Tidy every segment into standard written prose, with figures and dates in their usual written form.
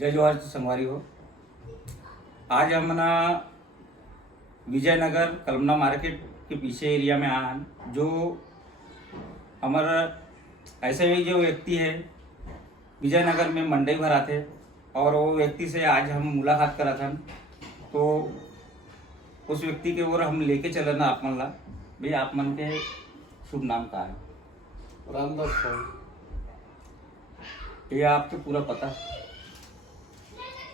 जय जोहार संगवारी हो। आज हम ना विजयनगर कलमना मार्केट के पीछे एरिया में आए हैं। जो हमारा ऐसे ही जो व्यक्ति है विजयनगर में मंडई भरा थे और वो व्यक्ति से आज हम मुलाकात करा था। तो उस व्यक्ति के ओर हम लेके चले ना आप मन ला। भाई आप मन के शुभ नाम का है? रामदास साहू। ये आपको पूरा पता?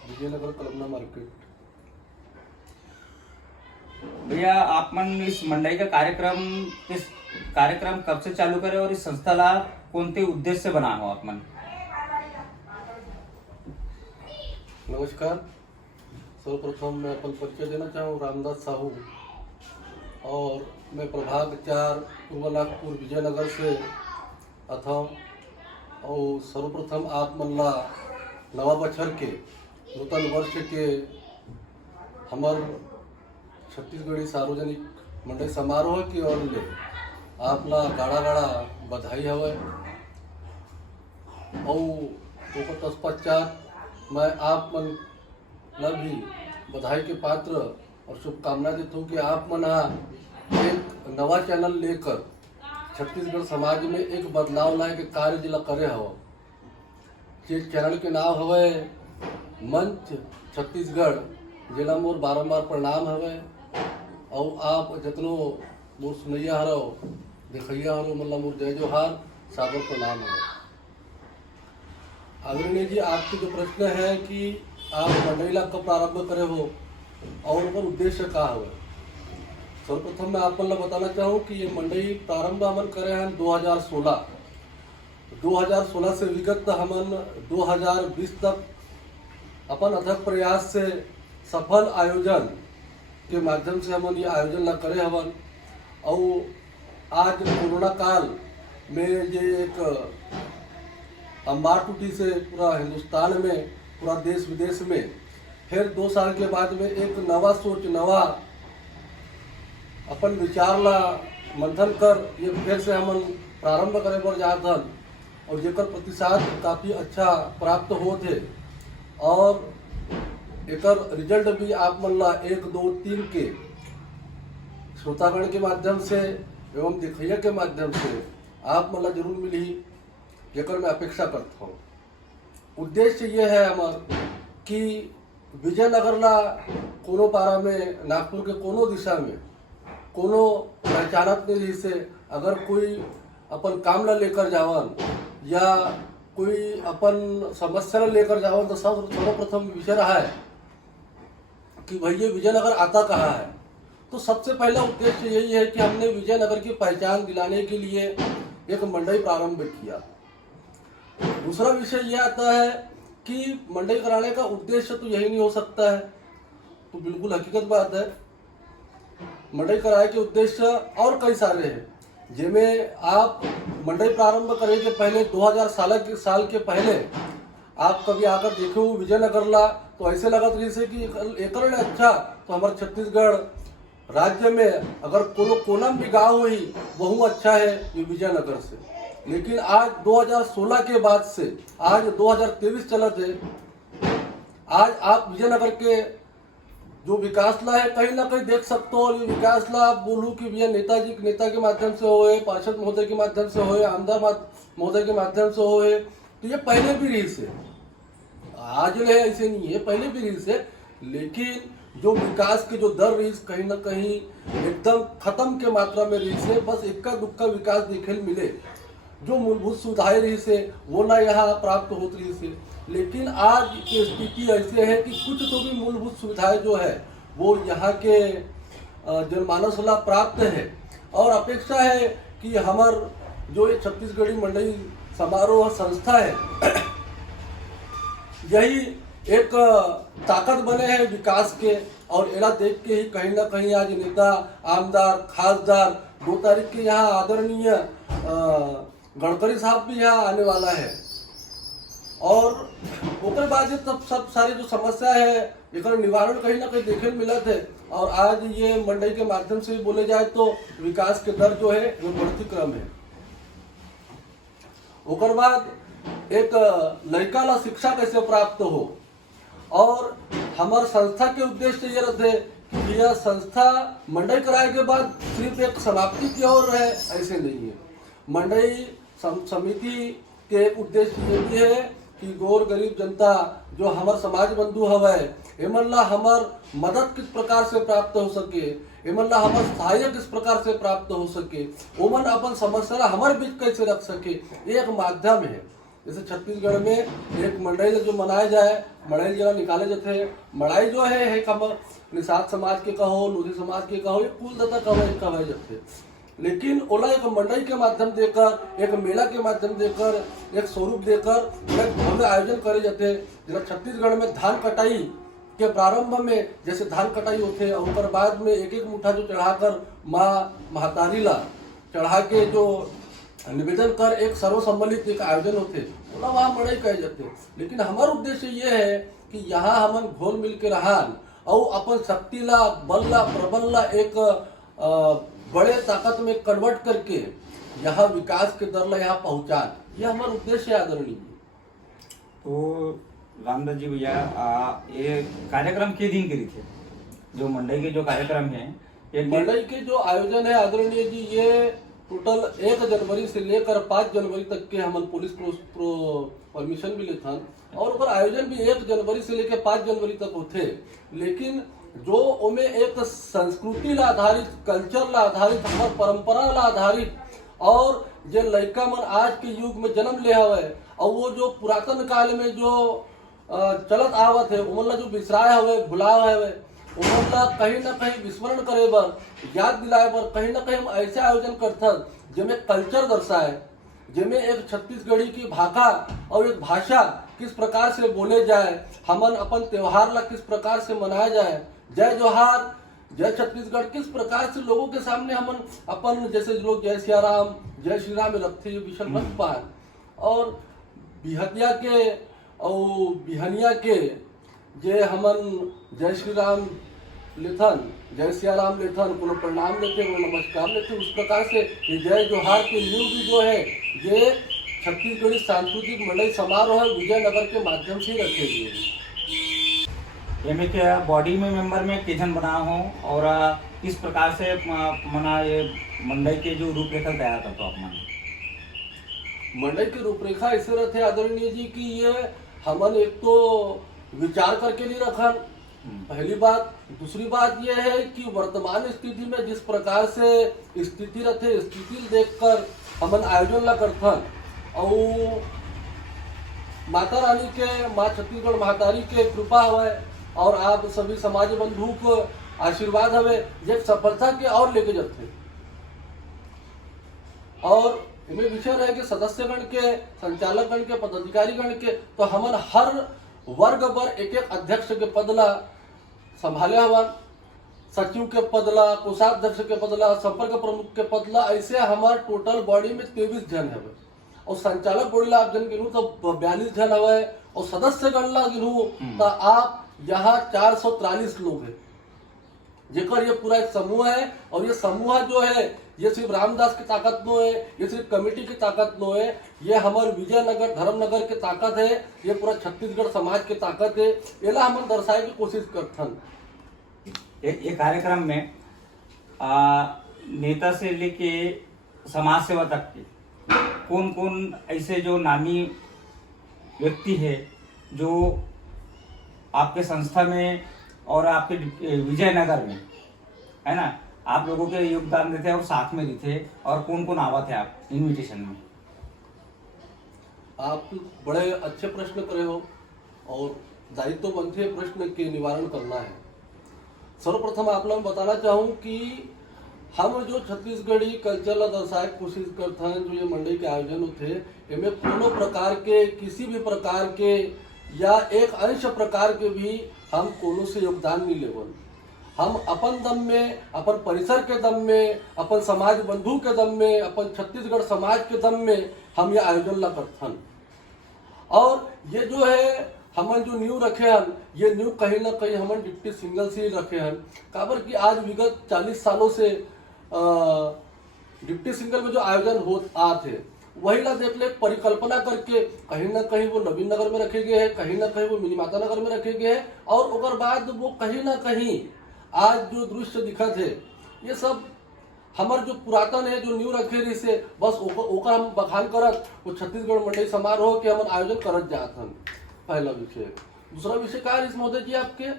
विजयनगर कलमना मार्केट। भैया आप मन इस मंडई का कार्यक्रम कब से चालू करे और इस संस्था ला कोणते उद्देश्य से बना हो आप मन? नमस्कार। सर्वप्रथम मैं अपन परिचय देना चाहूँ, रामदास साहू, और मैं प्रभाग 4 पूर्व नागपुर विजयनगर से अथा। और सर्वप्रथम आप मन ला नवा बछर के नूतन वर्ष के हमार छत्तीसगढ़ी सार्वजनिक मंडई समारोह की ओर ले आप ला गाड़ा गाड़ा बधाई हवे। और तत्पश्चात मैं आप मन ला भी बधाई के पात्र और शुभकामना देता हूँ कि आप मन एक नवा चैनल लेकर छत्तीसगढ़ समाज में एक बदलाव लाए के कार्य जिला करे हो। जिस चैनल के नाम हवे मंच छत्तीसगढ़, जिला मोर बारंबार प्रणाम हवे। और आप जितनो मोर सुनैया हरो देखैया हरो मतलब मोर जय जोहार सागर प्रणाम हवे। आदरणीय जी, आपके जो प्रश्न है कि आप मंडई ला कब प्रारंभ करे हो और उनका उद्देश्य का है। सर्वप्रथम मैं आप बताना चाहूँ कि ये मंडई प्रारंभ हमन करे हैं 2016 से विगत हमन 2020 तक अपन अथक प्रयास से सफल आयोजन के माध्यम से हमन ये आयोजन ला करे हवन। और आज कोरोना काल में ये एक अंबार टूटी से पूरा हिंदुस्तान में, पूरा देश विदेश में फिर 2 साल के बाद में एक नवा सोच, नवा अपन विचार ला मंथन कर ये फिर से हमन प्रारंभ करे बर जात हन। और जेकर प्रतिशत काफ़ी अच्छा प्राप्त होत है और एकर रिजल्ट भी आप मन ला 1, 2, 3 के श्रोतागण के माध्यम से एवं दिखैया के माध्यम से आप मन ला जरूर मिली, जेकर मैं अपेक्षा करता हूँ। उद्देश्य ये है हमार कि विजयनगर ला कोनो पारा में, नागपुर के कोनो दिशा में कोनो पहचानत नहीं से अगर कोई अपन काम ला लेकर जावन या कोई अपन समस्या ला लेकर जावन तो सर्वप्रथम विषय रहा है कि भैया विजयनगर आता कहाँ है। तो सबसे पहला उद्देश्य यही है कि हमने विजयनगर की पहचान दिलाने के लिए एक मंडई प्रारंभ किया। दूसरा विषय यह आता है कि मंडई कराने का उद्देश्य तो यही नहीं हो सकता है, तो बिल्कुल हकीकत बात है। मंडई कराए के उद्देश्य और कई सारे हैं, जिनमें आप मंडई प्रारंभ करें के पहले 2000 साल के पहले आप कभी आकर देखे हो विजयनगर ला तो ऐसे लगा जैसे कि एक अच्छा तो हमारे छत्तीसगढ़ राज्य में अगर कोना भी गाँव हुई वह अच्छा है ये विजयनगर से। लेकिन आज 2016 के बाद से आज 2023 चला थे, आज आप विजयनगर के जो विकास ला है कहीं ना कहीं देख सकते हो। और ये विकास ला आप बोलूँ कि भैया नेता के माध्यम से होए, पार्षद महोदय के माध्यम से होए, आमदार महोदय के माध्यम से होए, तो ये पहले भी रही से, आज है ऐसे नहीं है, पहले भी रही से। लेकिन जो विकास के जो दर रही कहीं ना कहीं एकदम खत्म के मात्रा में रही से, बस इक्का दुक्का विकास देखे मिले। जो मूलभूत सुविधाएं रही से वो ना यहाँ प्राप्त होत रही से। लेकिन आज की स्थिति ऐसे है कि कुछ तो भी मूलभूत सुविधाएं जो है वो यहाँ के जनमानस ला प्राप्त है। और अपेक्षा है कि हमार जो ये छत्तीसगढ़ी मंडई समारोह संस्था है यही एक ताकत बने हैं विकास के। और एला देख के ही कहीं ना कहीं आज नेता, आमदार, खासदार 2 तारीख के यहाँ आदरणीय गडकरी साहब भी यहाँ आने वाला है। और उसके बाद ये सब सारी जो समस्या है एक निवारण कहीं ना कहीं देखे मिला थे। और आज ये मंडई के माध्यम से बोले जाए तो विकास के दर जो है वो बढ़ती क्रम है। उसके बाद एक लड़का ला शिक्षा कैसे प्राप्त हो और हमार संस्था के उद्देश्य ये रहते कि यह संस्था मंडई कराए के बाद सिर्फ एक समाप्ति की ओर है, ऐसे नहीं है। मंडई समिति के एक उद्देश्य ये भी है कि गोर गरीब जनता जो हमार समाज बंधु हवे एमन ला हमार मदद किस प्रकार से प्राप्त हो सके, एमन ला हमार सहायता किस प्रकार से प्राप्त हो सके, ओमन अपन समस्या ला हमारे बीच कैसे रख सके, ये एक माध्यम है। जैसे छत्तीसगढ़ में एक मंडई जो मनाया जाए, मड़ई जरा निकाले जाते हैं। मड़ाई जो है हम निषाद समाज के कहो, लोधी समाज के कहो, ये कुलदाता कहे जाते, लेकिन ओला एक मंडई के माध्यम देकर, एक मेला के माध्यम देकर, एक स्वरूप देकर एक भव्य आयोजन करे जाते। जरा छत्तीसगढ़ में धान कटाई के प्रारंभ में जैसे धान कटाई होते और बाद में एक एक मुठा जो चढ़ाकर माँ महतारी ला चढ़ा के जो निवेदन कर एक सर्वसम्मिलित एक आयोजन होते, ओला वहाँ मड़ई कहे जाते। लेकिन हमारा उद्देश्य ये है कि यहाँ हमन घोल मिल के रहान और अपन शक्ति ला, बल ला, प्रबल ला एक बड़े ताकत में कन्वर्ट करके यहाँ विकास के दर ला यहाँ पहुँचान, यह हमारा उद्देश्य है आदरणीय। तो रामदास जी भैया, ये कार्यक्रम के दिन के थे जो मंडई के जो कार्यक्रम है, मंडई के जो आयोजन है आदरणीय जी, ये टोटल 1 जनवरी से लेकर 5 जनवरी तक के हम पुलिस परमिशन भी लेते हैं और ऊपर आयोजन भी 1 जनवरी से लेकर 5 जनवरी तक होते। लेकिन जो ओमे एक संस्कृति ला आधारित, कल्चर ला आधारित, हमार परंपरा ला आधारित और जो लड़का मन आज के युग में जन्म ले हवे और वो जो पुरातन काल में जो चलत आवत है उमन ला जो बिसराए हवे, भुलाए हवे, उमन ला कहीं ना कहीं विस्मरण करे बर, याद दिलाए बर कहीं ना कहीं हम ऐसे आयोजन करथन जिसमें कल्चर दर्शाए, जिसमें एक छत्तीसगढ़ी की भाषा और एक भाषा किस प्रकार से बोले जाए, हमन अपन त्योहार ला किस प्रकार से मनाया जाए, जय जोहार, जय छत्तीसगढ़ किस प्रकार से लोगों के सामने हमन अपन जैसे लोग जय सिया राम, जय श्री राम रखते जो विशल रख पाए और बिहतिया के और बिहनिया के जे हमन जय श्री राम लेथन, जय सिया राम लेथन, कोनो प्रणाम लेते, कोनो नमस्कार लेते, उस प्रकार से ये जय जोहार के न्यू भी जो है ये छत्तीसगढ़ी सांस्कृतिक मंडई समारोह विजयनगर के माध्यम से रखे गए। में क्या बॉडी में मेंबर में किजन बना हो और किस प्रकार से मना ये मंडई के जो रूपरेखा तैयार करते हो आप मन? मंडई की रूपरेखा ऐसे रहते आदरणीय जी कि ये हमन एक तो विचार करके नहीं रखन, पहली बात। दूसरी बात यह है कि वर्तमान स्थिति में जिस प्रकार से स्थिति रहते, स्थिति देखकर हमन आयोजन ला करथन और माता रानी के, माँ छत्तीसगढ़ महतारी के कृपा हवे और आप सभी समाज बंधु को आशीर्वाद हवे एक सफलता के और लेके जाते। और इनमें विषय रहे कि सदस्यगण के, संचालकगण के, पदाधिकारीगण के, तो हमन हर वर्ग पर एक एक अध्यक्ष के पद ला संभाले हवन, सचिव के पद ला, कोषाध्यक्ष के पद ला, संपर्क प्रमुख के पद ला, ऐसे हमारे टोटल बॉडी में 23 जन है और संचालक बॉडी ला आप जन गिनू तो 42 जन हवे और सदस्यगण ला गिनू तो आप यहाँ 443 लोग हैं, जेकर ये पूरा एक समूह है। और ये समूह जो है ये सिर्फ रामदास की ताकत नो है, ये सिर्फ कमेटी की ताकत नो है, ये हमारे विजयनगर धर्मनगर की ताकत है, ये पूरा छत्तीसगढ़ समाज की ताकत है। एला हम दर्शाए की कोशिश करथन। ये कार्यक्रम में नेता से लेके समाज सेवा तक के कौन कौन ऐसे जो नामी व्यक्ति है जो आपके संस्था में और आपके विजयनगर में है ना, आप लोगों के योगदान देते और साथ में रहते, और कौन कौन आवा थे आप इनविटेशन में? आप बड़े अच्छे प्रश्न करे हो और दायित्व बनते है प्रश्न के निवारण करना है। सर्वप्रथम आप लोग बताना चाहूँ कि हम जो छत्तीसगढ़ी कल्चर ला दर्शाए कोशिश करते हैं, जो ये मंडई के आयोजन होते इनमें कोनो प्रकार के, किसी भी प्रकार के या एक अंश प्रकार के भी हम कोनो से योगदान नहीं लेवन। हम अपन दम में, अपन परिसर के दम में, अपन समाज बंधु के दम में, अपन छत्तीसगढ़ समाज के दम में हम ये आयोजन ला करथन। और ये जो है हमन जो न्यू रखे हन, ये न्यू कहीं ना कहीं हमन डिप्टी सिंगल से ही रखे हन, काबर कि आज विगत 40 सालों से डिप्टी सिंगल में जो आयोजन हो आते वही ला देख ले, परिकल्पना करके कहीं ना कहीं वो नवीन नगर में रखे गए हैं, कहीं ना कहीं वो मिनीमाता नगर में रखे गए हैं, और ओकर बाद वो कहीं ना कहीं आज जो दृश्य दिखत है ये सब हमार जो पुरातन है, जो न्यू रखे रही से बस ओकर हम बखान करत वो छत्तीसगढ़ मंडई समारोह के हम आयोजन करत जात हम। पहला विषय। दूसरा विषय का इस महोदय जी आपके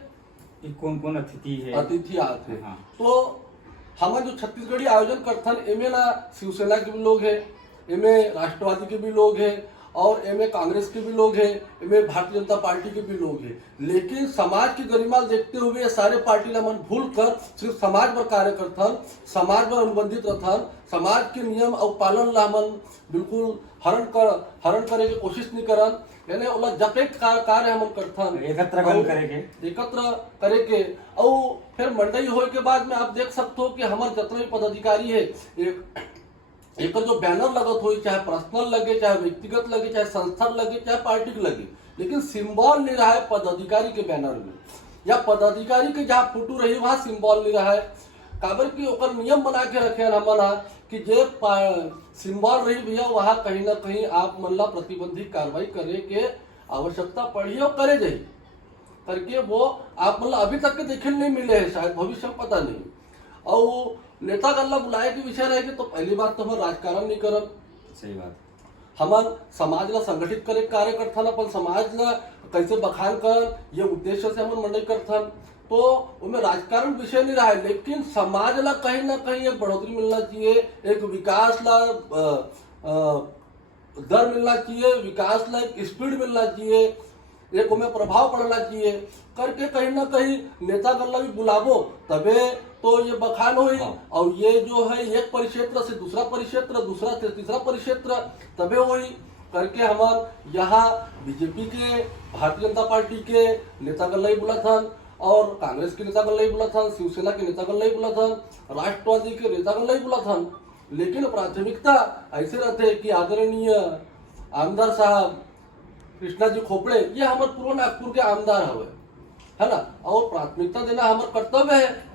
कि कौन कौन अतिथि है, अतिथि आते हैं। हाँ। तो हमारे जो छत्तीसगढ़ी आयोजन करथन एमे ना शिवसेना के भी लोग हैं, एमे राष्ट्रवादी के भी लोग हैं, और एमे कांग्रेस के भी लोग हैं, एमे भारतीय जनता पार्टी के भी लोग हैं। लेकिन समाज की गरिमा देखते हुए ये सारे पार्टी ला मन भूल कर सिर्फ समाज पर कार्य करथन, समाज पर अनुबंधित रहथन, समाज के नियम और पालन ला मन बिल्कुल हरण करे की कोशिश नहीं करन, यानी ओला जपे कार्य हम करथन, एकत्र करे के। और फिर मंडई होए के बाद में आप देख सकते हो कि हमारे जितने भी पदाधिकारी है एक जो बैनर लगत हो, चाहे पर्सनल लगे, चाहे व्यक्तिगत लगे, चाहे संस्था लगे, चाहे पार्टी के लगे, लेकिन सिंबल नहीं रहा है पदाधिकारी के बैनर में, या पदाधिकारी के जहाँ फोटो रही वहाँ सिंबल नहीं रहा है। काबर की ओकर नियम बना के रखे हमन कि जे सिंबल रही भैया वहाँ कहीं ना कहीं आप मन ला प्रतिबंधी कार्रवाई करे के आवश्यकता पड़ी और करे जाए करके वो आप मतलब अभी तक के देखे नहीं मिले हैं, शायद भविष्य में पता नहीं। और नेता गल्ला बुलाए के विषय रहेगी तो पहली बात तो हम राजकारण नहीं करब, सही बात। हमार समाज ला संगठित करे कार्य करथन, अपन समाज ला कैसे बखान कर ये उद्देश्य से हम मंडई करथन, तो उनमें राजकारण विषय नहीं रहा है। लेकिन समाज ला कहीं ना कहीं एक बढ़ोतरी मिलना चाहिए, एक विकास ला दर मिलना चाहिए, विकास ला एक स्पीड मिलना चाहिए, एक उनमें प्रभाव पड़ना चाहिए करके कहीं ना कहीं नेता गल्ला भी बुलावो तबे तो ये बखान हुई। और ये जो है एक परिक्षेत्र से दूसरा परिक्षेत्र, दूसरा से तीसरा परिक्षेत्र तबे हुई करके हमार यहाँ बीजेपी के, भारतीय जनता पार्टी के नेता गल्ला ही बुला था, और कांग्रेस के नेता गल्ला ही बुला था, शिवसेना के नेता गल्ला ही बुला था, राष्ट्रवादी के नेता गल्ला ही बुला था। लेकिन प्राथमिकता ऐसे रहते कि आदरणीय आमदार साहब कृष्णा जी खोपड़े ये हमारे पूर्व नागपुर के आमदार हवे, है ना, और प्राथमिकता देना हमारा कर्तव्य है।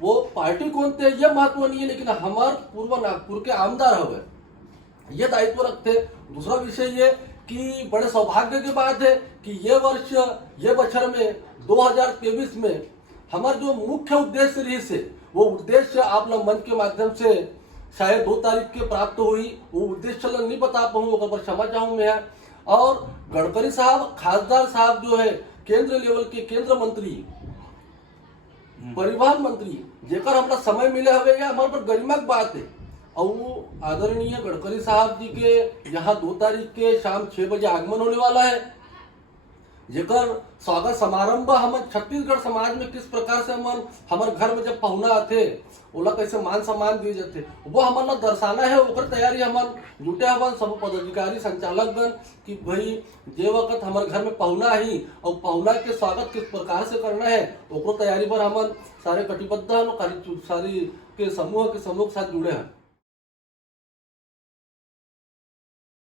वो पार्टी कौन थे ये महत्व नहीं है, लेकिन हमारे पूर्व नागपुर के आमदार हवे, ये दायित्व रखते। दूसरा विषय ये कि बड़े सौभाग्य की बात है कि ये वर्ष, ये बछर में 2023 में हमारा जो मुख्य उद्देश्य रही से वो उद्देश्य आप लोग मन के माध्यम से शायद 2 तारीख के प्राप्त हुई, वो उद्देश्य नहीं बता पाऊंगा पर क्षमा चाहूँ मैं। और गडकरी साहब, खासदार साहब जो है केंद्र लेवल के केंद्र मंत्री, परिवहन मंत्री, जेकर हमारा समय मिले हुए हमारे पर गरिमा की बात है। और वो आदरणीय गडकरी साहब जी के यहाँ 2 तारीख के शाम 6 बजे आगमन होने वाला है, जेकर स्वागत समारंभ हम छत्तीसगढ़ समाज में किस प्रकार से हम हमारे घर में जब पहुना आते ओला कैसे मान सम्मान दिए जाते वो हमारा दर्शाना है। ओकर तैयारी हमार जुटे हवन सब पदाधिकारी संचालक गण कि भाई जे वक्त हमारे घर में पहुना ही और पहुना के स्वागत किस प्रकार से करना है, ओकर तैयारी पर हम सारे कटिबद्ध सारी के समूह के साथ जुड़े हैं।